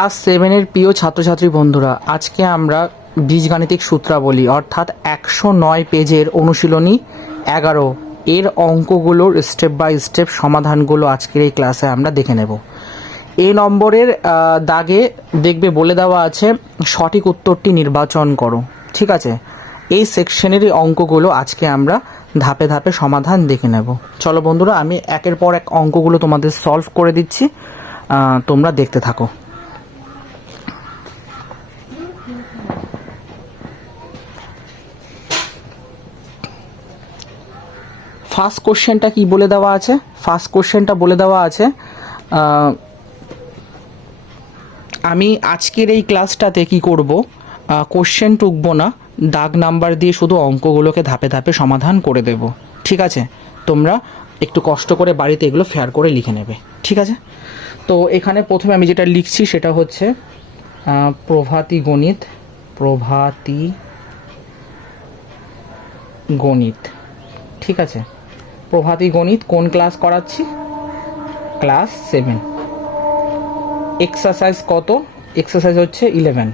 Class সেভেনের প্রিয় ছাত্রছাত্রী বন্ধুরা, আজকে আমরা বীজগাণিতিক সূত্রাবলী অর্থাৎ একশো নয় পেজের অনুশীলনী এগারো। এর অঙ্কগুলোর স্টেপ বাই স্টেপ সমাধানগুলো আজকের এই ক্লাসে আমরা দেখে নেব। এ নম্বরের দাগে দেখবে বলে দেওয়া আছে, সঠিক উত্তরটি নির্বাচন করো। ঠিক আছে? এই সেকশনের অঙ্কগুলো আজকে আমরা ধাপে ধাপে সমাধান দেখে নেব। চলো বন্ধুরা, আমি একের পর এক অঙ্কগুলো তোমাদের সলভ করে দিচ্ছি। তোমরা দেখতে থাকো। ফার্স্ট কোশ্চেনটা কি বলে দেওয়া আছে? ফার্স্ট কোশ্চেনটা বলে দেওয়া আছে আমি আজকের এই ক্লাসটাতে কি করব? কোশ্চেন টুকবো না, দাগ নাম্বার দিয়ে শুধু অঙ্কগুলোকে ধাপে ধাপে সমাধান করে দেব। ঠিক আছে? তোমরা একটু কষ্ট করে বাড়িতে এগুলো ফেয়ার করে লিখে নেবে। ঠিক আছে? তো এখানে প্রথমে আমি যেটা লিখছি সেটা হচ্ছে প্রভাতী গণিত প্রভাতী গণিত। ঠিক আছে? প্রভাতী গণিত কোন ক্লাস করাচ্ছি? ক্লাস সেভেন এক্সারসাইজ কত? এক্সারসাইজ হচ্ছে ইলেভেন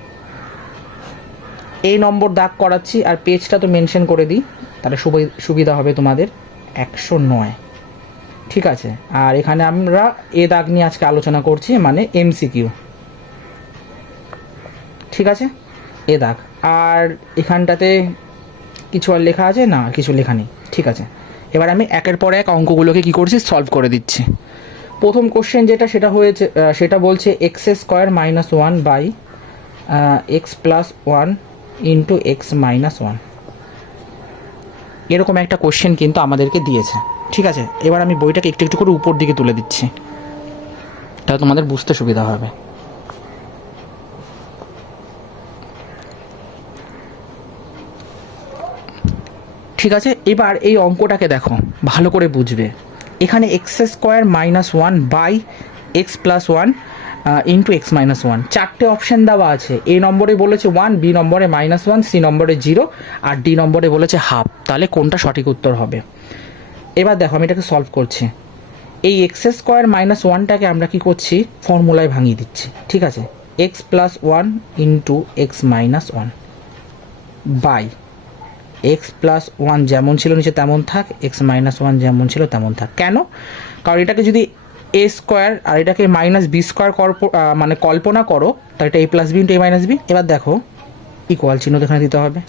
এই নম্বর দাগ করাচ্ছি আর পেজটা তো মেনশন করে দিই, তাহলে সুবি- সুবিধা হবে তোমাদের একশো নয়। ঠিক আছে? আর এখানে আমরা এ দাগ নিয়ে আজকে আলোচনা করছি মানে এমসিকিউ ঠিক আছে? এ দাগ। আর এখানটাতে কিছু আর লেখা আছে? না, কিছু লেখা নেই। ঠিক আছে? এবার আমি একের পর এক অঙ্কগুলোকে কি করছি? সলভ করে দিচ্ছি। প্রথম কোশ্চেন যেটা, সেটা হয়েছে সেটা বলছে X square minus one by X plus one into X minus one এরকম একটা কোশ্চেন কিন্তু আমাদেরকে দিয়েছে। ঠিক আছে? এবার আমি বইটাকে একটু একটু করে উপর দিকে তুলে দিচ্ছি। তাহলে তোমাদের বুঝতে সুবিধা হবে। ঠিক আছে? এবার এই অঙ্কটাকে দেখো। ভালো করে বুঝবে। এখানে X square minus one by X plus one into X minus one চারটে অপশান দেওয়া আছে। এ নম্বরে বলেছে ওয়ান বি নম্বরে মাইনাস ওয়ান সি নম্বরে জিরো আর ডি নম্বরে বলেছে হাফ তাহলে কোনটা সঠিক উত্তর হবে? এবার দেখো, আমি এটাকে সলভ করছি। এই এক্স স্কোয়ার মাইনাস ওয়ানটাকে আমরা কি করছি? ফর্মুলায় ভাঙিয়ে দিচ্ছি। ঠিক আছে? X plus one into X minus one by X plus one যেমন ছিল নিচে তেমন থাক এক্স মাইনাস ওয়ান যেমন ছিল তেমন থাক। কেন? কারণ এটাকে যদি এ স্কোয়ার আর এটাকে মাইনাস বি স্কোয়ার মানে কল্পনা করো, তাহলে এটা A plus B into A minus B এবার দেখো ইকুয়াল চিহ্ন এখানে দিতে হবে।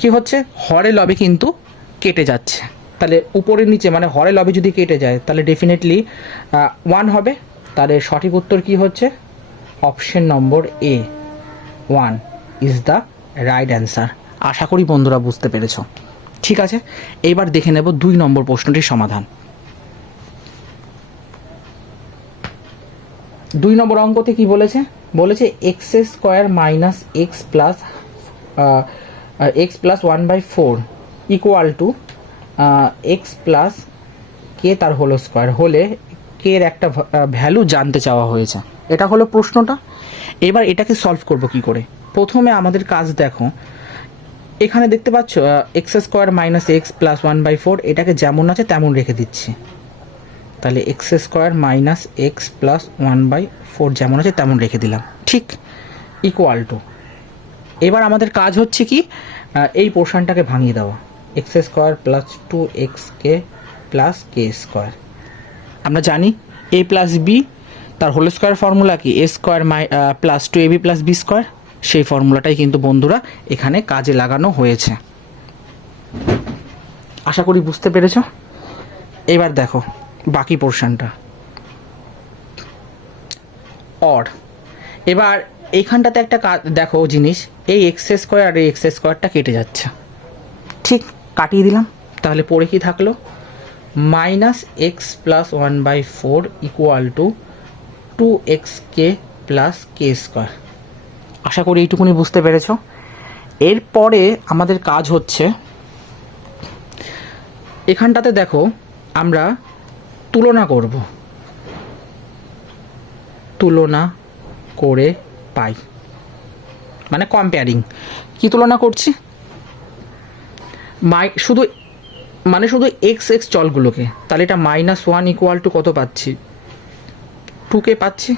কি হচ্ছে? হরে লবে কিন্তু কেটে যাচ্ছে। তাহলে উপরের নিচে মানে হরে লবে যদি কেটে যায়, তাহলে ডেফিনেটলি ওয়ান হবে। তাহলে সঠিক উত্তর কি হচ্ছে? Option number A one is the right answer আশা করি বন্ধুরা বুঝতে পেরেছ। ঠিক আছে এইবার দেখে নেব দুই নম্বর প্রশ্নটির সমাধান। দুই নম্বর অঙ্কতে কি বলেছে? বলেছে X square minus X plus X plus one by four equal to X plus K তার হোলো স্কোয়ার হলে কে এর একটা ভ্যালু জানতে চাওয়া হয়েছে। এটা হলো প্রশ্নটা। এবার এটাকে সলভ করব কি করে? প্রথমে আমাদের কাজ দেখো এখানে দেখতে পাচ্ছ X square minus X plus one by four এটাকে যেমন আছে তেমন রেখে দিচ্ছি। তাহলে X square minus X plus one by four যেমন আছে তেমন রেখে দিলাম। ঠিক ইকুয়াল টু এবার আমাদের কাজ হচ্ছে কি এই পোর্শনটাকে ভাঙিয়ে দেওয়া। X square plus two X K plus K square আমরা জানি এ প্লাস বি তার হোল স্কোয়ার ফর্মুলা কি? এ square my plus two A B plus B square সেই ফর্মুলাটাই কিন্তু বন্ধুরা এখানে কাজে লাগানো হয়েছে। আশা করি বুঝতে পেরেছ? এবার দেখো, বাকি পোর্শনটা অর এবার এইখানটাতে একটা কা- দেখো জিনিস, এই এক্স স্কোয়ার আর এই এক্স স্কোয়ারটা কেটে যাচ্ছে। ঠিক, কাটিয়ে দিলাম। তাহলে পড়ে কি থাকল? Minus X plus one by four equal to two X K plus K square আশা করি এইটুকুনি বুঝতে পেরেছ। এরপরে আমাদের কাজ হচ্ছে, এখানটাতে দেখো আমরা তুলনা করব। তুলনা করে পাই। মানে কম্পেয়ারিং কি তুলনা করছি? মাই শুধু মানে শুধু এক্স এক্স চলগুলোকে। তাহলে এটা মাইনাস ওয়ান ইকুয়াল টু কত পাচ্ছি? টুকে পাচ্ছি?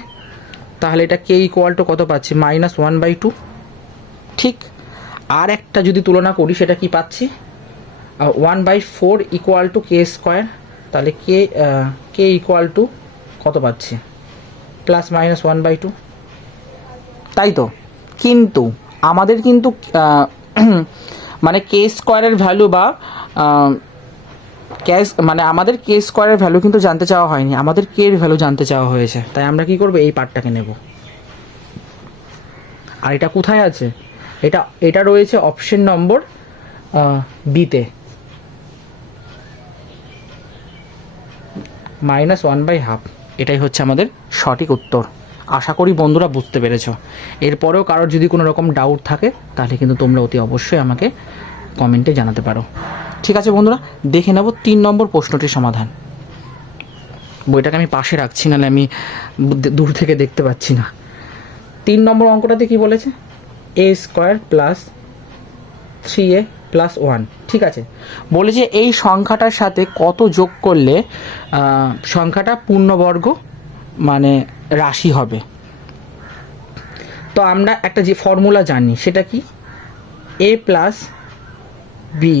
তাহলে এটা কে ইকুয়াল টু কত পাচ্ছি? মাইনাস ওয়ান বাই টু ঠিক। আর একটা যদি তুলনা করি, সেটা কি পাচ্ছি? One by four equal to K square তাহলে কে কে ইকুয়াল টু কত পাচ্ছি? Plus minus one by two তাই তো? কিন্তু আমাদের কিন্তু মানে কে স্কোয়ারের ভ্যালু বা ক্যাশ মানে আমাদের কে স্কোয়ারের ভ্যালু কিন্তু জানতে চাওয়া হয়নি। আমাদের কে এর ভ্যালু জানতে চাওয়া হয়েছে। তাই আমরা কি করব? এই পার্টটাকে নেব। আর এটা কোথায় আছে? এটা এটা রয়েছে অপশন নম্বর বিতে মাইনাস ওয়ান বাই হাফ এটাই হচ্ছে আমাদের সঠিক উত্তর। আশা করি বন্ধুরা বুঝতে পেরেছ। এরপরেও কারোর যদি কোনো রকম ডাউট থাকে, তাহলে কিন্তু তোমরা অতি অবশ্যই আমাকে কমেন্টে জানাতে পারো। ঠিক আছে বন্ধুরা, দেখে নেব তিন নম্বর প্রশ্নটির সমাধান। বইটাকে আমি পাশে রাখছি নাহলে আমি দূর থেকে দেখতে পাচ্ছি না। তিন নম্বর অঙ্কটাতে কি বলেছে? A square plus three A plus one ঠিক আছে? বলেছে এই সংখ্যাটার সাথে কত যোগ করলে সংখ্যাটা পূর্ণবর্গ মানে রাশি হবে। তো আমরা একটা যে ফর্মুলা জানি, সেটা কি? এ প্লাস বি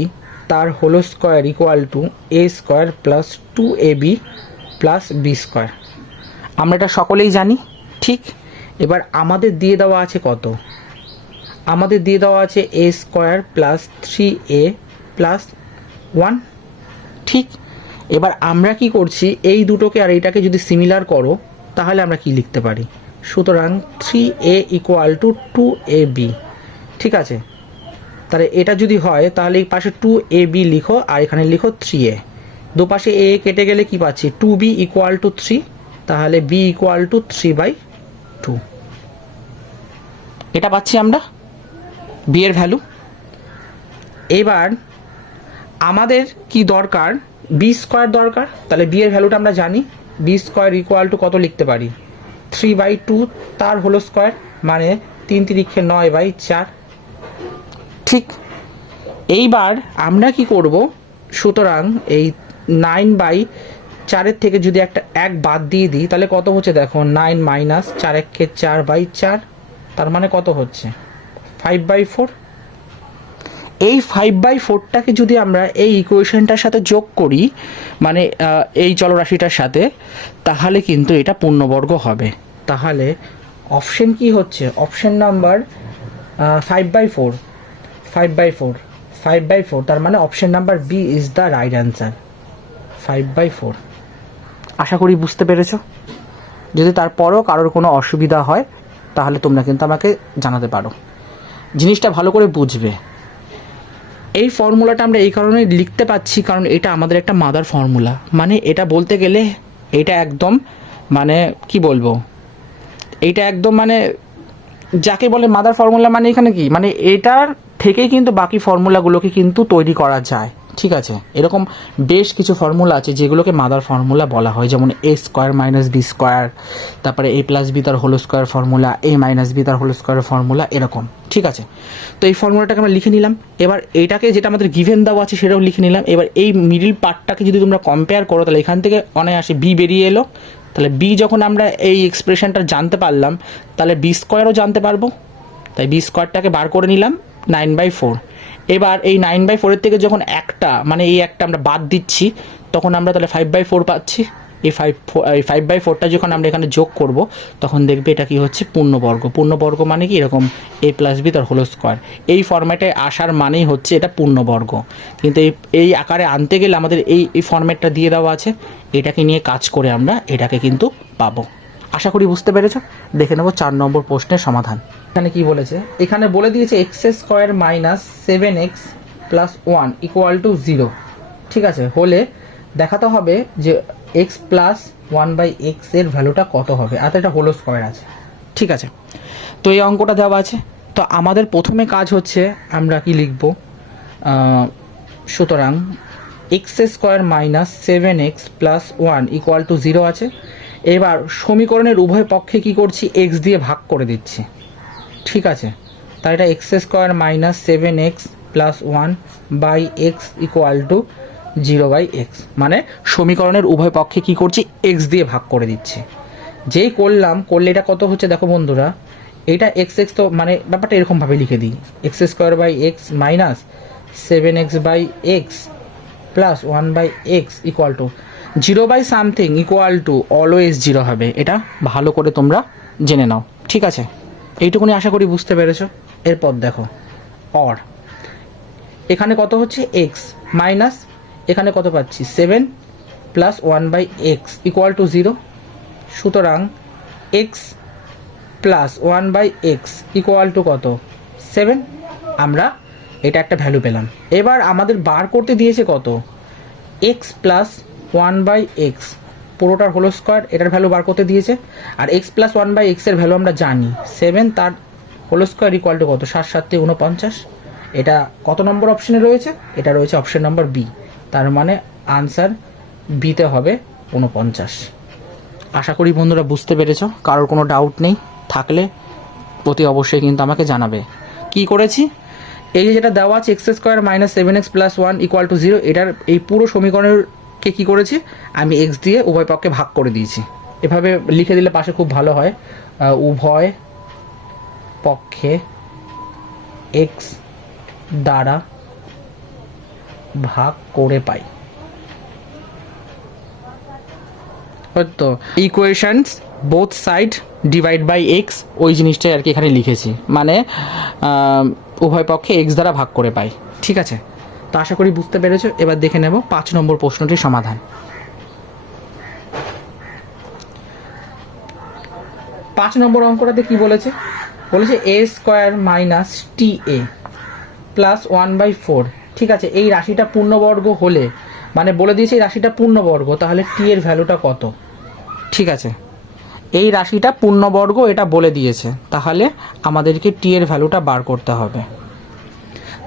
তার হোলো square equal to A square plus two A B plus B square আমরা এটা সকলেই জানি, ঠিক? এবার আমাদের দিয়ে দেওয়া আছে কত? আমাদের দিয়ে দেওয়া আছে A square plus three A plus one ঠিক? এবার আমরা কি করছি, এই দুটোকে আর এইটাকে যদি সিমিলার করো, তাহলে আমরা কি লিখতে পারি? সুতরাং three A equal to two A B ঠিক আছে? তাহলে এটা যদি হয়, তাহলে পাশে টু এ বি লিখো, আর এখানে লিখো থ্রি এ দুপাশে এ কেটে গেলে কি পাচ্ছি? Two B equal to three তাহলে B equal to three by two এটা পাচ্ছি আমরা বি এর ভ্যালু এবার আমাদের কি দরকার? বি স্কোয়ার দরকার। তাহলে বি এর ভ্যালুটা আমরা জানি। বি স্কোয়ার ইকুয়াল টু কত লিখতে পারি? থ্রি বাই টু তার হলো স্কোয়ার মানে তিন তিরিক্ষে নয় বাই চার। ঠিক এইবার আমরা কি করব? সুতরাং এই নাইন বাই চারের থেকে যদি একটা এক বাদ দিয়ে দিই, তাহলে কত হচ্ছে দেখো? নাইন মাইনাস চার একে চার বাই চার, তার মানে কত হচ্ছে? ফাইভ বাই ফোর এই ফাইভ বাই ফোরটাকে যদি আমরা এই ইকুয়েশনটার সাথে যোগ করি মানে এই চলরাশিটার সাথে, তাহলে কিন্তু এটা পূর্ণবর্গ হবে। তাহলে অপশন কি হচ্ছে? Option number five by four five by four five by four তার মানে option number B is the right answer five by four আশা করি বুঝতে পেরেছ। যদি তারপরেও কারোর কোনো অসুবিধা হয়, তাহলে তোমরা কিন্তু আমাকে জানাতে পারো। জিনিসটা ভালো করে বুঝবে। এই ফর্মুলাটা আমরা এই কারণে লিখতে পাচ্ছি, কারণ এটা আমাদের একটা মাদার ফর্মুলা মানে এটা বলতে গেলে এটা একদম মানে কি বলব? এইটা একদম মানে যাকে বলে মাদার ফর্মুলা মানে এখানে কি? মানে এটার থেকেই কিন্তু বাকি ফর্মুলাগুলোকে কিন্তু তৈরি করা যায়। ঠিক আছে? এরকম বেশ কিছু ফর্মুলা আছে যেগুলোকে মাদার ফর্মুলা বলা হয়। যেমন A square minus B square তারপরে এ প্লাস বি তার whole square formula A minus B তার হোল স্কোয়ার ফর্মুলা এরকম। ঠিক আছে? তো এই ফর্মুলাটাকে আমরা লিখে নিলাম। এবার এটাকে যেটা আমাদের গিভেন দেওয়া আছে সেটাও লিখে নিলাম। এবার এই মিডিল পার্টটাকে যদি তোমরা কম্পেয়ার করো, তাহলে এখান থেকে অনায়াসে বি বেরিয়ে এলো। তাহলে বি যখন আমরা এই এক্সপ্রেশনটা জানতে পারলাম, তাহলে বি স্কোয়ারও জানতে পারব। তাই বি স্কোয়ারটাকে বার করে নিলাম। Nine by four. এবার এই নাইন বাই ফোরের থেকে যখন একটা মানে এই একটা আমরা বাদ দিচ্ছি, তখন আমরা তাহলে ফাইভ বাই ফোর পাচ্ছি। এই ফাইভ এই ফাইভ বাই ফোরটা যখন আমরা এখানে যোগ করব, তখন দেখবে এটা কি হচ্ছে পূর্ণবর্গ। পূর্ণবর্গ মানে কি? এরকম এ প্লাস বি তার হোল স্কোয়ার এই ফর্ম্যাটে আসার মানেই হচ্ছে এটা পূর্ণবর্গ। কিন্তু এই এই আকারে আনতে গেলে আমাদের এই এই ফর্ম্যাটটা দিয়ে দেওয়া আছে। এটাকে নিয়ে কাজ করে আমরা এটাকে কিন্তু পাবো। আশা করি বুঝতে পেরেছ? দেখে নেব চার নম্বর প্রশ্নের সমাধান। এখানে কি বলেছে? এখানে বলে দিয়েছে X square minus seven X plus one equal to zero ঠিক আছে, হলে দেখাতে হবে যে এক্স প্লাস ওয়ান বাই এক্সের ভ্যালুটা কত হবে, আর এটা হোলো স্কোয়ার আছে। ঠিক আছে, তো এই অঙ্কটা দেওয়া আছে। তো আমাদের প্রথমে কাজ হচ্ছে, আমরা কি লিখব? সুতরাং X square minus seven X plus one equal to zero আছে। এবার সমীকরণের উভয় পক্ষে কি করছি? এক্স দিয়ে ভাগ করে দিচ্ছি। ঠিক আছে? তাই এটা X square minus seven X plus one by X equal to zero by X মানে সমীকরণের উভয় পক্ষে কি করছি? এক্স দিয়ে ভাগ করে দিচ্ছি। যেই করলাম, করলে এটা কত হচ্ছে দেখো বন্ধুরা? এটা এক্স এক্স তো মানে ব্যাপারটা এরকমভাবে লিখে দিই। X square by X minus seven X by X plus one by X equal to zero by something equal to always zero হবে। এটা ভালো করে তোমরা জেনে নাও। ঠিক আছে? এইটুকুনি আশা করি বুঝতে পেরেছ। এরপর দেখো অর এখানে কত হচ্ছে? এক্স মাইনাস এখানে কত পাচ্ছি? Seven plus one by X equal to zero সুতরাং X plus one by X equal to কত? সেভেন আমরা এটা একটা ভ্যালু পেলাম। এবার আমাদের বার করতে দিয়েছে কত? X plus one by X পুরোটার হোল স্কোয়ার এটার ভ্যালু বার করতে দিয়েছে। আর এক্স প্লাস ওয়ান বাই এক্সের ভ্যালু আমরা জানি। সেভেন তার হোলো স্কোয়ার ইকুয়াল টু কত? সাত, সাতে উনপঞ্চাশ এটা কত নম্বর অপশনে রয়েছে? এটা রয়েছে অপশন নম্বর বি তার মানে আনসার বিতে হবে উনপঞ্চাশ আশা করি বন্ধুরা বুঝতে পেরেছ। কারোর কোনো ডাউট নেই। থাকলে অতি অবশ্যই কিন্তু আমাকে জানাবে। কি করেছি? এই যে যেটা দেওয়া আছে X square minus seven X plus one equal to zero এটার এই পুরো সমীকরণকে কি করেছি? আমি এক্স দিয়ে উভয় পক্ষে ভাগ করে দিয়েছি। এভাবে লিখে দিলে পাশে খুব ভালো হয়। উভয় পক্ষে এক্স দ্বারা ভাগ করে পাই। তো equations both side divide by X ওই জিনিসটাই আর কি এখানে লিখেছি। মানে উভয় পক্ষে এক্স দ্বারা ভাগ করে পাই। ঠিক আছে? তো আশা করি বুঝতে পেরেছ। এবার দেখে নেব পাঁচ নম্বর প্রশ্নটির সমাধান। পাঁচ নম্বর অঙ্কটাতে কি বলেছে? বলেছে A square minus T A plus one by four ঠিক আছে, এই রাশিটা পূর্ণবর্গ হলে মানে বলে দিয়েছে এই রাশিটা পূর্ণবর্গ, তাহলে টি এর ভ্যালুটা কত? ঠিক আছে, এই রাশিটা পূর্ণবর্গ এটা বলে দিয়েছে, তাহলে আমাদেরকে টি এর ভ্যালুটা বার করতে হবে।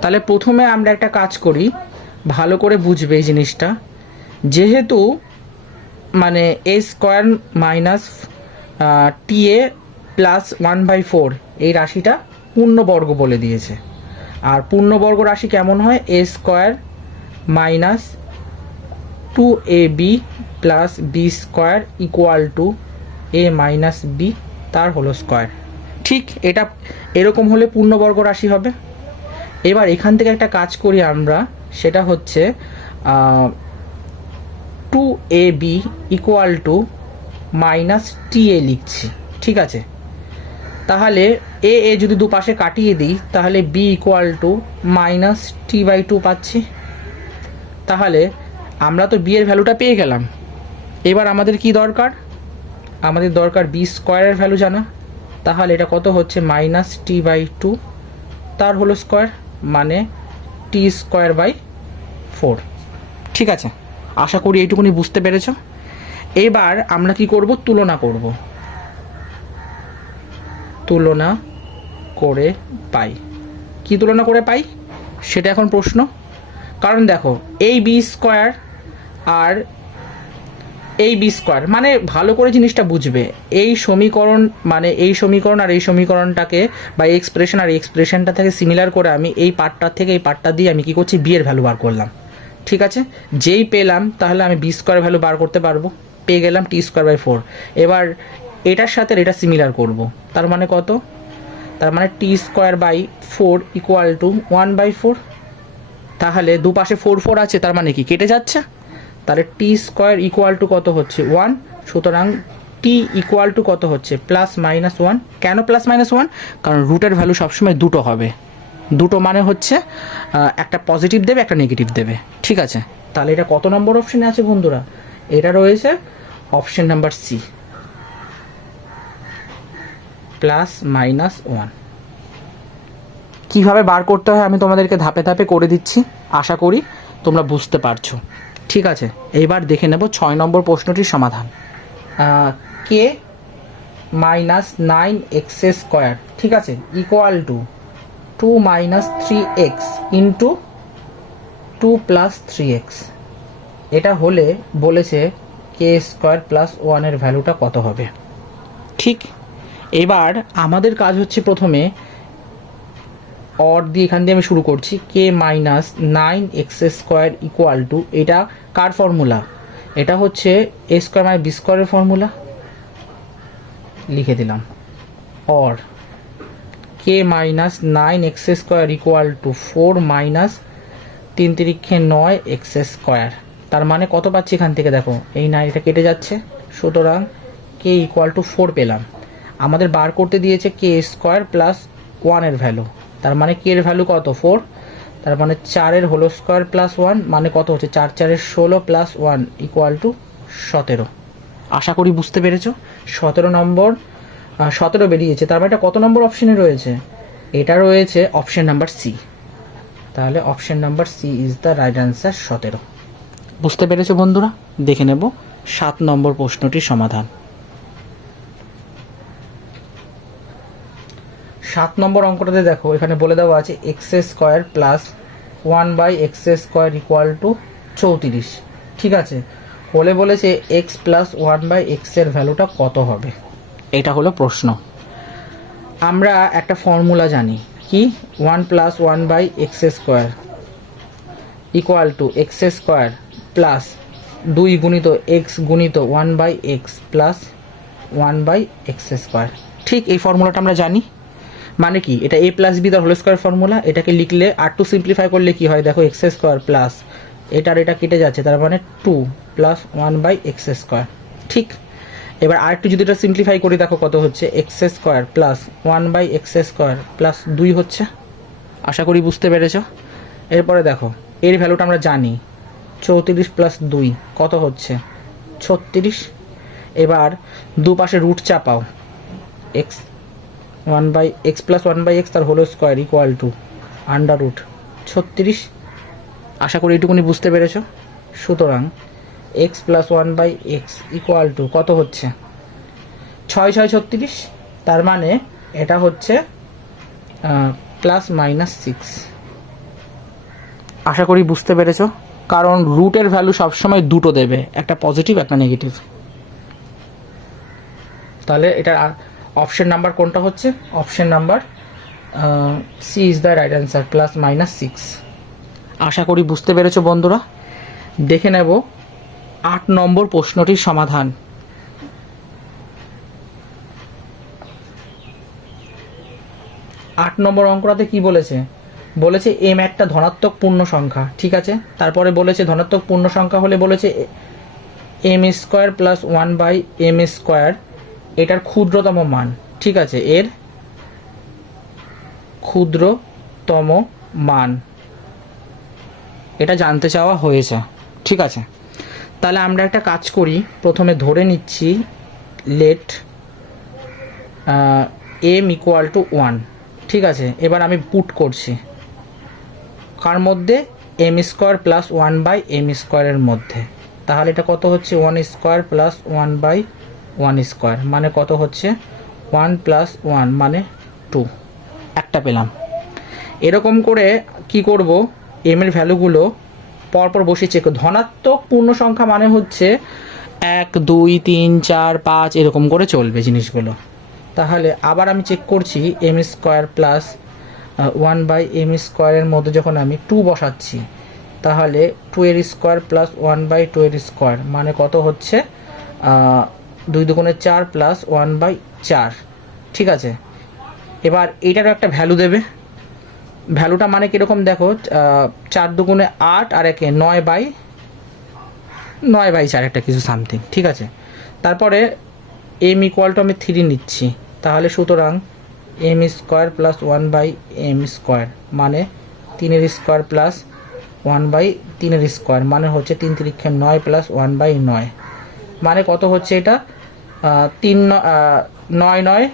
তাহলে প্রথমে আমরা একটা কাজ করি, ভালো করে বুঝবে এই জিনিসটা। যেহেতু মানে A square minus T A plus one by four এই রাশিটা পূর্ণবর্গ বলে দিয়েছে। আর পূর্ণবর্গ রাশি কেমন হয়? A square minus two A B plus B square equal to A minus B তার হলো স্কোয়ার ঠিক, এটা এরকম হলে পূর্ণবর্গ রাশি হবে। এবার এখান থেকে একটা কাজ করি আমরা, সেটা হচ্ছে two A B equal to minus T A লিখছি, ঠিক আছে? তাহলে এ এ যদি দুপাশে কাটিয়ে দিই, তাহলে B equal to minus T by two পাচ্ছি। তাহলে আমরা তো বি এর ভ্যালুটা পেয়ে গেলাম। এবার আমাদের কি দরকার? আমাদের দরকার বি স্কোয়ারের ভ্যালু জানা। তাহলে এটা কত হচ্ছে? মাইনাস টি বাই টু তার হলো স্কোয়ার মানে টি স্কোয়ার বাই ফোর ঠিক আছে? আশা করি এইটুকুনি বুঝতে পেরেছ। এবার আমরা কি করব? তুলনা করব। তুলনা করে পাই। কি তুলনা করে পাই? সেটা এখন প্রশ্ন। কারণ দেখো এই বি স্কোয়ার আর এই বি স্কোয়ার মানে ভালো করে জিনিসটা বুঝবে। এই সমীকরণ মানে এই সমীকরণ আর এই সমীকরণটাকে বা এই এক্সপ্রেশন আর এই এক্সপ্রেশনটা থেকে সিমিলার করে আমি এই পার্টটা থেকে এই পার্টটা দিয়ে আমি কি করছি? বি এর ভ্যালু বার করলাম। ঠিক আছে? যেই পেলাম, তাহলে আমি বি স্কোয়ার ভ্যালু বার করতে পারব। পেয়ে গেলাম টি স্কোয়ার বাই ফোর এবার এটার সাথে এটা সিমিলার করব। তার মানে কত? তার মানে T square by four equal to one by four তাহলে দুপাশে ফোর ফোর আছে, তার মানে কি? কেটে যাচ্ছে? তাহলে টি স্কোয়ার ইকুয়াল টু কত হচ্ছে? ওয়ান সুতরাং টি ইকুয়াল টু কত হচ্ছে? প্লাস মাইনাস ওয়ান কেন প্লাস মাইনাস ওয়ান কারণ রুটের ভ্যালু সবসময় দুটো হবে। দুটো মানে হচ্ছে একটা পজিটিভ দেবে, একটা নেগেটিভ দেবে। ঠিক আছে? তাহলে এটা কত নম্বর অপশনে আছে বন্ধুরা? এটা রয়েছে option number C plus minus one কীভাবে বার করতে হয় আমি তোমাদেরকে ধাপে ধাপে করে দিচ্ছি। আশা করি তোমরা বুঝতে পারছ। ঠিক আছে, এইবার দেখে নেব ছয় নম্বর প্রশ্নটির সমাধান। K minus nine X square ঠিক আছে equal to two minus three X into two plus three X এটা হলে বলেছে কে স্কোয়ার প্লাস ওয়ানের ভ্যালুটা কত হবে? ঠিক, এবার আমাদের কাজ হচ্ছে প্রথমে অর দিয়ে এখান দিয়ে আমি শুরু করছি K minus nine X square equal to এটা কার ফর্মুলা এটা হচ্ছে এ স্কোয়ার মাইনাস বি স্কোয়ারের ফর্মুলা লিখে দিলাম। Or K minus nine X square equal to four minus তিন তিরিক্ষে নয় এক্স স্কোয়ার তার মানে কত পাচ্ছি এখান থেকে? দেখো, এই নাইনটা কেটে যাচ্ছে। সুতরাং কে ইকুয়াল টু ফোর পেলাম। আমাদের বার করতে দিয়েছে কে স্কোয়ার প্লাস ওয়ানের ভ্যালু তার মানে কে এর ভ্যালু কত? ফোর তার মানে চারের হোলো স্কোয়ার প্লাস ওয়ান মানে কত হচ্ছে? চার চারের ষোলো প্লাস ওয়ান ইকুয়াল টু সতেরো। আশা করি বুঝতে পেরেছ? সতেরো নম্বর সতেরো বেরিয়েছে। তার মানে এটা কত নম্বর অপশনে রয়েছে? এটা রয়েছে অপশন নাম্বার সি তাহলে option number C is the right answer সতেরো। বুঝতে পেরেছ বন্ধুরা? দেখে নেব সাত নম্বর প্রশ্নটির সমাধান। সাত নম্বর অঙ্কটাতে দেখো, এখানে বলে দেওয়া আছে x square plus one by x square equal to চৌত্রিশ। ঠিক আছে? বলে বলেছে এক্স প্লাস ওয়ান বাই এক্সের ভ্যালুটা কত হবে? এটা হলো প্রশ্ন। আমরা একটা ফর্মুলা জানি। কি? One plus one by x square equal to x square plus দুই গুণিত এক্স গুণিত one by x plus one by x square ঠিক এই ফর্মুলাটা আমরা জানি। মানে কি? এটা এ প্লাস বি তার হোল স্কোয়ার ফর্মুলা এটাকে লিখলে আর টু সিম্পলিফাই করলে কি হয়? দেখো এক্স স্কোয়ার প্লাস এটার এটা কেটে যাচ্ছে, তার মানে two plus one by x square ঠিক? এবার আর একটু যদি এটা সিম্পলিফাই করি, দেখো কত হচ্ছে? X square plus one by x square plus দুই হচ্ছে? আশা করি বুঝতে পেরেছ? এরপরে দেখো, এর ভ্যালুটা আমরা জানি, চৌত্রিশ প্লাস দুই, কত হচ্ছে? ছত্রিশ। এবার দুপাশে root চাপাও x one by x plus one by x তার whole square equal to under root ছত্রিশ। আশা করি এইটুকুনি বুঝতে পেরেছ। সুতরাং x plus one by x equal to কত হচ্ছে? ছয় ছয়, ছত্রিশ। তার মানে এটা হচ্ছে প্লাস মাইনাস সিক্স আশা করি বুঝতে পেরেছ। কারণ রুটের ভ্যালু সবসময় দুটো দেবে, একটা পজিটিভ একটা নেগেটিভ তাহলে এটা অপশন নাম্বার কোনটা হচ্ছে? Option number C is the right answer plus minus six আশা করি বুঝতে পেরেছ বন্ধুরা। দেখে নেব আট নম্বর প্রশ্নটির সমাধান। আট নম্বর অঙ্কটাতে কি বলেছে? বলেছে এম একটা ধনাত্মক পূর্ণ সংখ্যা, ঠিক আছে? তারপরে বলেছে ধনাত্মক পূর্ণ সংখ্যা হলে বলেছে m square plus one by m square এটার ক্ষুদ্রতম মান, ঠিক আছে, এর ক্ষুদ্রতম মান। এটা জানতে চাওয়া হয়েছে, ঠিক আছে। তাহলে আমরা একটা কাজ করি, প্রথমে ধরে নিচ্ছি let m equal to one ঠিক আছে, এবার আমি পুট করছি। কার মধ্যে? M square plus one by m স্কোয়ারের মধ্যে। তাহলে এটা কত হচ্ছে? One square plus one by one square মানে কত হচ্ছে? ওয়ান প্লাস ওয়ান মানে টু। একটা পেলাম। এরকম করে কি করব? এম এর ভ্যালুগুলো পরপর বসে চেক ধনাত্মক পূর্ণ সংখ্যা মানে হচ্ছে এক, দুই, তিন, চার, পাঁচ, এরকম করে চলবে জিনিসগুলো। তাহলে আবার আমি চেক করছি m square plus one by m স্কোয়ারের মধ্যে যখন আমি টু বসাচ্ছি, তাহলে টু এর square plus one by two এর স্কোয়ার মানে কত হচ্ছে? দুই দুগুণে চার প্লাস ওয়ান বাই চার। ঠিক আছে? এবার এইটারও একটা ভ্যালু দেবে। ভ্যালুটা মানে কীরকম দেখো চার দুগুণে আট আর একে নয় বাই নয় বাই চার একটা কিছু সামথিং ঠিক আছে? তারপরে এম ইকুয়াল টু আমি থ্রি নিচ্ছি। তাহলে সুতরাং m square plus one by m square মানে তিনের স্কোয়ার প্লাস ওয়ান বাই তিনের স্কোয়ার মানে হচ্ছে তিন তিরিক্ষে নয় প্লাস ওয়ান বাই নয়। মানে কত হচ্ছে এটা? তিন নয় নয়,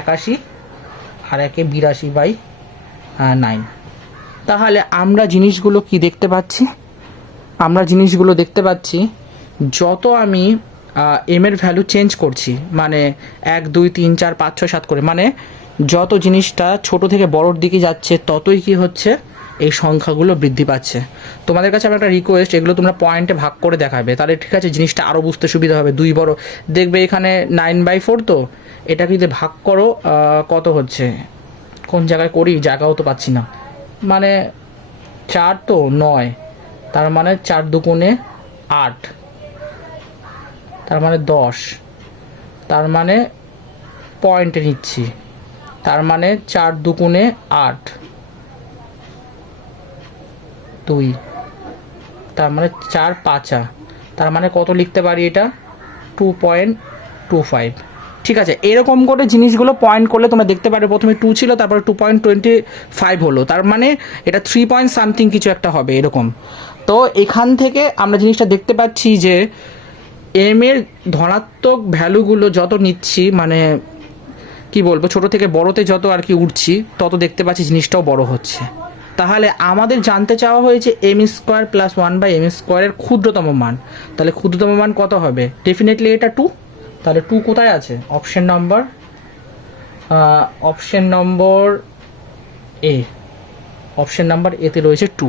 একাশি আর একে বিরাশি বাই নাইন তাহলে আমরা জিনিসগুলো কি দেখতে পাচ্ছি? আমরা জিনিসগুলো দেখতে পাচ্ছি যত আমি এম এর ভ্যালু চেঞ্জ করছি মানে এক, দুই, তিন, চার, পাঁচ, ছয়, সাত করে মানে যত জিনিসটা ছোট থেকে বড়োর দিকে যাচ্ছে ততই কি হচ্ছে? এই সংখ্যাগুলো বৃদ্ধি পাচ্ছে। তোমাদের কাছে আমার একটা রিকোয়েস্ট এগুলো তোমরা পয়েন্টে ভাগ করে দেখাবে। তাহলে ঠিক আছে, জিনিসটা আরও বুঝতে সুবিধা হবে। দুই বড়, দেখবে এখানে নাইন বাই ফোর তো? এটাকে যদি ভাগ করো কত হচ্ছে? কোন জায়গায় করি? জায়গাও তো পাচ্ছি না। মানে চার তো নয়। তার মানে চার দুগুণে আট। তার মানে দশ। তার মানে পয়েন্টে নিচ্ছি। তার মানে চার দুগুণে আট। দুই। তার মানে চার পাঁচা। তার মানে কত লিখতে পারি এটা? Two point two five. ঠিক আছে, এরকম করে জিনিসগুলো পয়েন্ট করলে তোমরা দেখতে পারবে। প্রথমে টু ছিল, তারপরে টু পয়েন্ট টোয়েন্টি ফাইভ হলো। তার মানে এটা থ্রি পয়েন্ট সামথিং কিছু একটা হবে এরকম। তো এখান থেকে আমরা জিনিসটা দেখতে পাচ্ছি যে এম এর ধনাত্মক ভ্যালুগুলো যত নিচ্ছি মানে কি বলব, ছোট থেকে বড়তে যত আর কি উঠছি, তত দেখতে পাচ্ছি জিনিসটাও বড় হচ্ছে। তাহলে আমাদের জানতে চাওয়া হয়েছে m square plus one by m স্কোয়ারের ক্ষুদ্রতম মান। তাহলে ক্ষুদ্রতম মান কত হবে? ডেফিনেটলি এটা টু তাহলে টু কোথায় আছে? Option number option number A option number এতে রয়েছে টু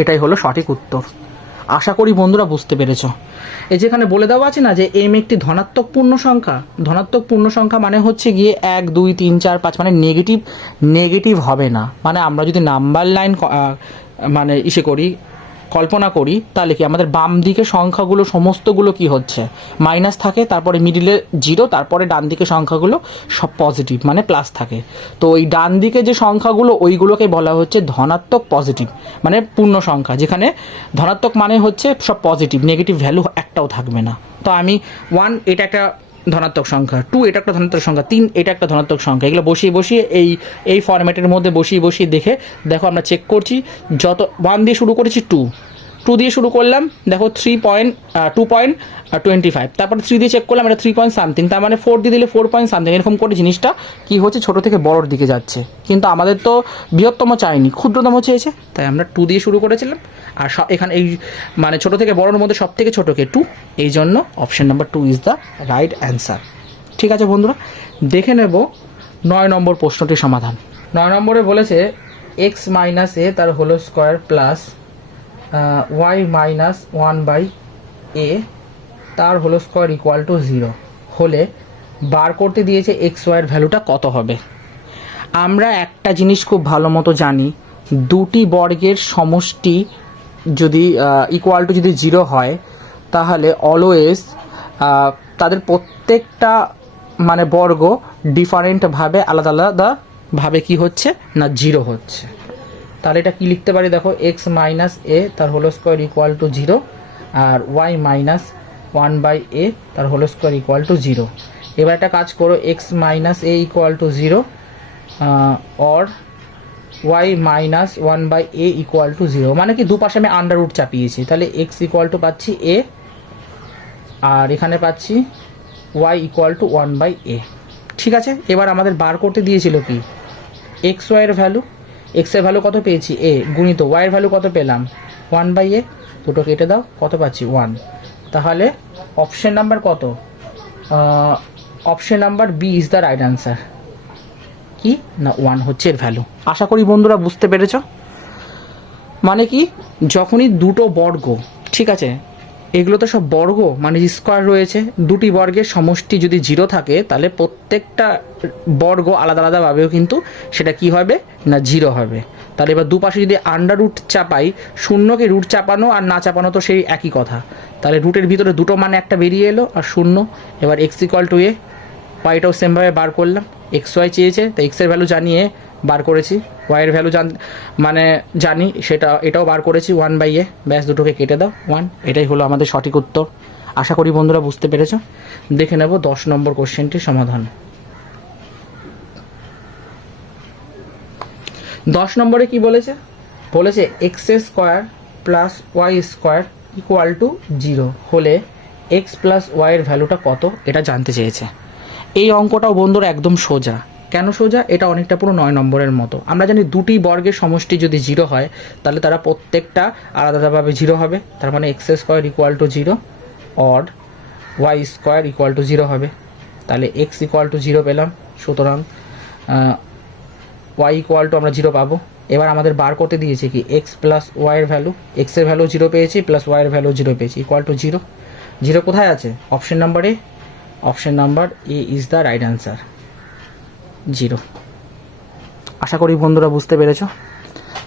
এটাই হলো সঠিক উত্তর। আশা করি বন্ধুরা বুঝতে পেরেছ। এই যেখানে বলে দেওয়া আছে না যে এম একটি ধনাত্মক পূর্ণ সংখ্যা, ধনাত্মক পূর্ণ সংখ্যা মানে হচ্ছে গিয়ে এক, দুই, তিন, চার, পাঁচ মানে নেগেটিভ নেগেটিভ হবে না। মানে আমরা যদি নাম্বার লাইন মানে ইসে করি কল্পনা করি, তাহলে কি আমাদের বাম দিকে সংখ্যাগুলো সমস্তগুলো কি হচ্ছে? মাইনাস থাকে, তারপরে মিডিলে জিরো তারপরে ডান দিকে সংখ্যাগুলো সব পজিটিভ মানে প্লাস থাকে। তো ওই ডান দিকে যে সংখ্যাগুলো ওইগুলোকে বলা হচ্ছে ধনাত্মক পজিটিভ মানে পূর্ণ সংখ্যা, যেখানে ধনাত্মক মানে হচ্ছে সব পজিটিভ নেগেটিভ ভ্যালু একটাও থাকবে না। তো আমি ওয়ান এটা একটা ধনাত্মক সংখ্যা। টু এটা একটা ধনাত্মক সংখ্যা। তিন, এটা একটা ধনাত্মক সংখ্যা। এগুলো বসিয়ে বসিয়ে এই এই ফরম্যাটের মধ্যে বসিয়ে বসিয়ে দেখে দেখো আমরা চেক করছি। যত ওয়ান দিয়ে শুরু করেছি টু টু দিয়ে শুরু করলাম, দেখো three point two point twenty five তারপরে থ্রি দিয়ে চেক করলাম, এটা থ্রি পয়েন্ট সামথিং তার মানে ফোর দিয়ে দিলে ফোর পয়েন্ট সামথিং এরকম করে জিনিসটা কি হচ্ছে, ছোটো থেকে বড়োর দিকে যাচ্ছে। কিন্তু আমাদের তো বৃহত্তম চাইনি, ক্ষুদ্রতম চেয়েছে। তাই আমরা টু দিয়ে শুরু করেছিলাম। আর এখানে এই মানে ছোটো থেকে বড়োর মধ্যে সব থেকে ছোটোকে টু এই জন্য option number two is the right answer ঠিক আছে বন্ধুরা, দেখে নেব নয় নম্বর প্রশ্নটির সমাধান। নয় নম্বরে বলেছে এক্স মাইনাস এ তার whole square plus y minus one by a তার whole square equal to zero হলে বার করতে দিয়েছে এক্স ওয়াইয়ের ভ্যালুটা কত হবে? আমরা একটা জিনিস খুব ভালো মতো জানি, দুটি বর্গের সমষ্টি যদি ইকুয়াল টু যদি জিরো হয়, তাহলে অলওয়েজ তাদের প্রত্যেকটা মানে বর্গ ডিফারেন্টভাবে আলাদা আলাদা ভাবে কি হচ্ছে না জিরো হচ্ছে। তাহলে এটা কি লিখতে পারি? দেখো এক্স মাইনাস এ তার whole square equal to zero R y minus one by a তার whole square equal to zero এবার একটা কাজ করো x minus a equal to zero or y minus one by a equal to zero মানে কি, দুপাশে আমি under root চাপিয়েছি। তাহলে এক্স ইকুয়াল টু পাচ্ছি এ আর এখানে পাচ্ছি y equal to one by a ঠিক আছে? এবার আমাদের বার করতে দিয়েছিল কি? এক্স ওয়াইয়ের ভ্যালু এক্সের ভ্যালু কত পেয়েছি? এ গুণিত ওয়াইয়ের ভ্যালু কত পেলাম? ওয়ান বাই এ দুটো কেটে দাও, কত পাচ্ছি? ওয়ান তাহলে অপশন নাম্বার কত? Option number B is the right answer কি? না ওয়ান হচ্ছে এর ভ্যালু আশা করি বন্ধুরা বুঝতে পেরেছ। মানে কি? যখনই দুটো বর্গ, ঠিক আছে? এগুলো তো সব বর্গ মানে স্কোয়ার রয়েছে, দুটি বর্গের সমষ্টি যদি জিরো থাকে, তাহলে প্রত্যেকটা বর্গ আলাদা আলাদাভাবেও কিন্তু সেটা কি হবে? না জিরো হবে। তাহলে এবার দুপাশে যদি আন্ডার রুট চাপাই, শূন্যকে রুট চাপানো আর না চাপানো তো সেই একই কথা। তাহলে রুটের ভিতরে দুটো মানে একটা বেরিয়ে এলো আর শূন্য। এবার এক্স ইকুয়াল টু এ ওয়াইটাও সেমভাবে বার করলাম। এক্স ওয়াই চেয়েছে তো এক্সের ভ্যালু জানিয়ে বার করেছি। ওয়াইয়ের ভ্যালু জান মানে জানি, সেটা, এটাও বার করেছি ওয়ান বাই এ ব্যাস, দুটোকে কেটে দাও ওয়ান এটাই হলো আমাদের সঠিক উত্তর। আশা করি বন্ধুরা বুঝতে পেরেছ। দেখে নেব দশ নম্বর কোশ্চেনটির সমাধান। দশ নম্বরে কি বলেছে? বলেছে x square plus y square equal to zero হলে এক্স প্লাস ওয়াইয়ের ভ্যালুটা কত? এটা জানতে চেয়েছে। এই অঙ্কটাও বন্ধুরা একদম সোজা। কেন সোজা? এটা অনেকটা পুরো নয় নম্বরের মতো। আমরা জানি দুটি বর্গের সমষ্টি যদি জিরো হয়, তাহলে তারা প্রত্যেকটা আলাদা আলাদাভাবে জিরো হবে। তার মানে x square equal to zero or y square equal to zero হবে। তাহলে এক্স ইকুয়াল টু জিরো পেলাম। সুতরাং ওয়াই ইকুয়াল টু আমরা জিরো পাবো। এবার আমাদের বার করতে দিয়েছে কি? এক্স প্লাস ওয়াইয়ের ভ্যালু এক্সের ভ্যালু জিরো পেয়েছি প্লাস ওয়াইয়ের ভ্যালু জিরো পেয়েছি। ইকুয়াল টু জিরো জিরো কোথায় আছে? Option number A option number A is the right answer zero. আশা করি বন্ধুরা বুঝতে পেরেছ।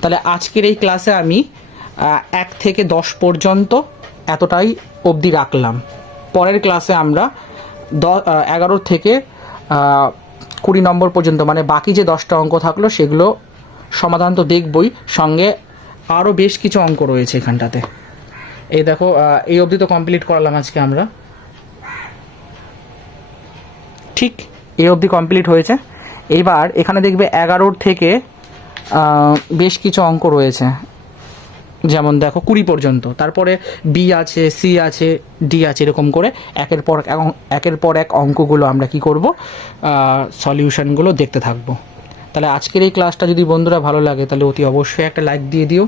তাহলে আজকের এই ক্লাসে আমি এক থেকে দশ পর্যন্ত এতটাই অবধি রাখলাম। পরের ক্লাসে আমরা দ এগারো থেকে কুড়ি নম্বর পর্যন্ত মানে বাকি যে দশটা অঙ্ক থাকল, সেগুলো সমাধান তো দেখবই। সঙ্গে আরও বেশ কিছু অঙ্ক রয়েছে এখানটাতে। এই দেখো এই অবধি তো কমপ্লিট করালাম আজকে আমরা। ঠিক এই অবধি কমপ্লিট হয়েছে। এইবার এখানে দেখবে এগারোর থেকে বেশ কিছু অঙ্ক রয়েছে। যেমন দেখো, কুড়ি পর্যন্ত। তারপরে বি আছে সি আছে ডি আছে, এরকম করে। একের পর একের পর এক অঙ্কগুলো আমরা কি করব? সলিউশনগুলো দেখতে থাকব। তাহলে আজকের এই ক্লাসটা যদি বন্ধুরা ভালো লাগে, তাহলে অতি অবশ্যই একটা লাইক দিয়ে দিও।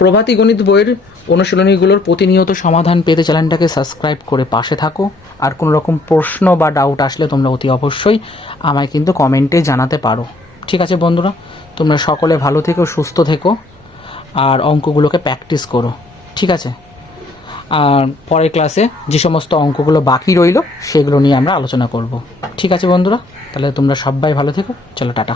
প্রভাতী গণিত বইয়ের অনুশীলনীগুলোর প্রতিনিয়ত সমাধান পেতে চ্যানেলটাকে সাবস্ক্রাইব করে পাশে থাকো। আর কোনো রকম প্রশ্ন বা ডাউট আসলে তোমরা অতি অবশ্যই আমায় কিন্তু কমেন্টে জানাতে পারো। ঠিক আছে বন্ধুরা, তোমরা সকলে ভালো থেকো, সুস্থ থেকো, আর অঙ্কগুলোকে প্র্যাকটিস করো। ঠিক আছে? আর পরের ক্লাসে যে সমস্ত অঙ্কগুলো বাকি রইল, সেগুলো নিয়ে আমরা আলোচনা করব। ঠিক আছে বন্ধুরা? তাহলে তোমরা সবাই ভালো থেকো। চলো, টাটা।